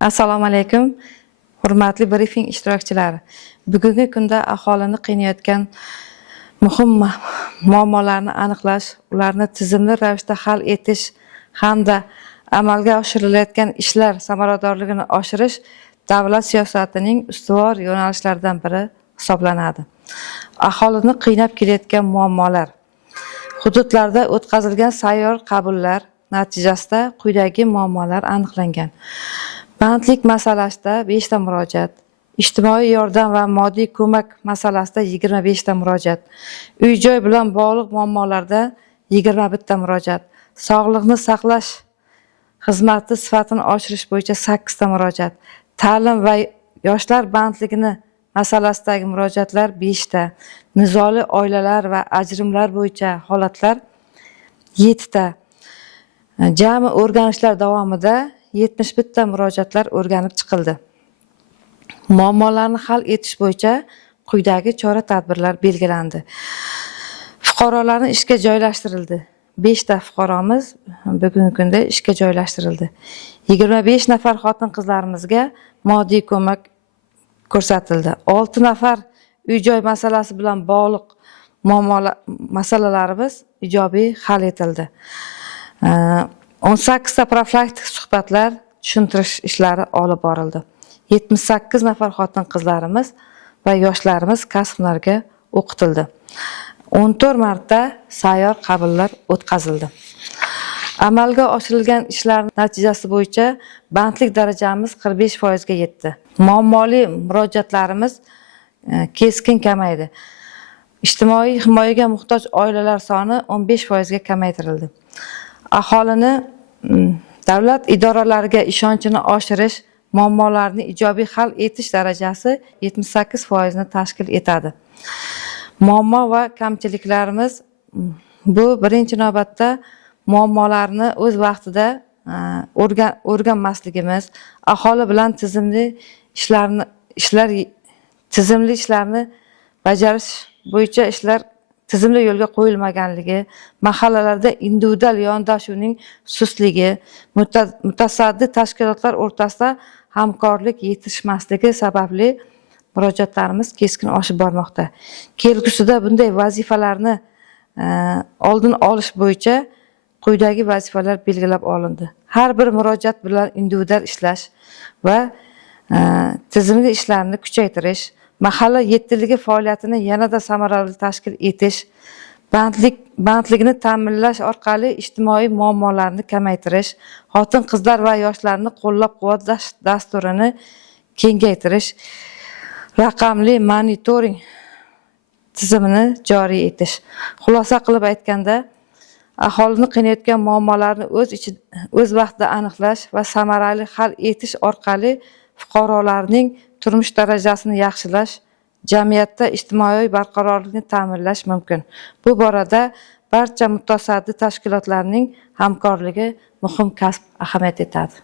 Assalomu alaykum. Hurmatli brifing ishtirokchilari. Bugungi kunda aholini qiynayotgan muhim muammolarni aniqlash, ularni tizimli ravishda hal etish hamda amalga oshirilayotgan ishlar samaradorligini oshirish davlat siyosatining ustuvor yo'nalishlaridan biri hisoblanadi. Aholini qiynab kelayotgan muammolar. Hududlarda o'tkazilgan sayyor qabullar natijasida quyidagi muammolar aniqlangan. Bandlik masalasida 5 ta murojaat, ijtimoiy yordam va moddiy ko'mak masalasida 25 ta murojaat, uy-joy bilan bog'liq muammolarda 21 ta murojaat, sog'liqni saqlash xizmati sifatini oshirish bo'yicha 8 ta murojaat, ta'lim va yoshlar bandligini masalasidagi murojaatlar 5 ta, nizoli oilalar va ajrimlar bo'yicha holatlar 7 ta. Jami o'rganishlar davomida 71 ta murojaatlar o'rganib chiqildi. Muammolarni hal etish bo'yicha quyidagi chora-tadbirlar belgilandi. Fuqarolarni ishga joylashtirildi. 5 ta fuqaromiz bugungi kunda ishga joylashtirildi. 25 nafar xotin-qizlarimizga moddiy ko'mak ko'rsatildi. 6 nafar uy-joy masalasi bilan bog'liq masalalarimiz ijobiy hal etildi. 18 ta profilaktik suhbatlar, tushuntirish ishlari olib borildi. 78 nafar xotin-qizlarimiz va yoshlarimiz kasb-hunarga o'qitildi. 14 marta sayyor qabullar o'tkazildi. Amalga oshirilgan ishlar natijasi bo'yicha bandlik darajamiz 45% ga yetdi. Muammoli murojaatlarimiz keskin kamaydi. Ijtimoiy himoyaga muhtoj oilalar soni 15% ga kamaytirildi. Aholini davlat idoralariga ishonchini oshirish, muammolarni ijobiy hal etish darajasi 78% ni tashkil etadi. Muammo va kamchiliklarimiz bu birinchi navbatda muammolarni o'z vaqtida o'rganmasligimiz, aholi bilan tizimli ishlarni bajarish bo'yicha ishlar tizimli yo'lga qo'yilmaganligi, mahallalarda individual yondashuvning sustligi, mutasaddi tashkilotlar o'rtasida hamkorlik yetishmasligi sababli murojaatlarimiz keskin oshib bormoqda. Kelgusida bunday vazifalarni oldin olish bo'yicha quyidagi vazifalar belgilab olindi. Har bir murojaat bilan individual ishlash va tizimli ishlarni kuchaytirish, mahalla yettiligi faoliyatini yanada samarali tashkil etish, bandligini ta'minlash orqali ijtimoiy muammolarni kamaytirish, xotin-qizlar va yoshlarni qo'llab-quvvatlash dasturini kengaytirish, raqamli monitoring tizimini joriy etish. Xulosa qilib aytganda, aholini qiynayotgan muammolarni o'z vaqtida aniqlash va samarali hal etish orqali fuqarolarning turmush darajasini yaxshilash, jamiyatda ijtimoiy barqarorlikni ta'minlash mumkin. Bu borada barcha mutasaddi tashkilotlarning hamkorligi muhim kasb ahamiyat etadi.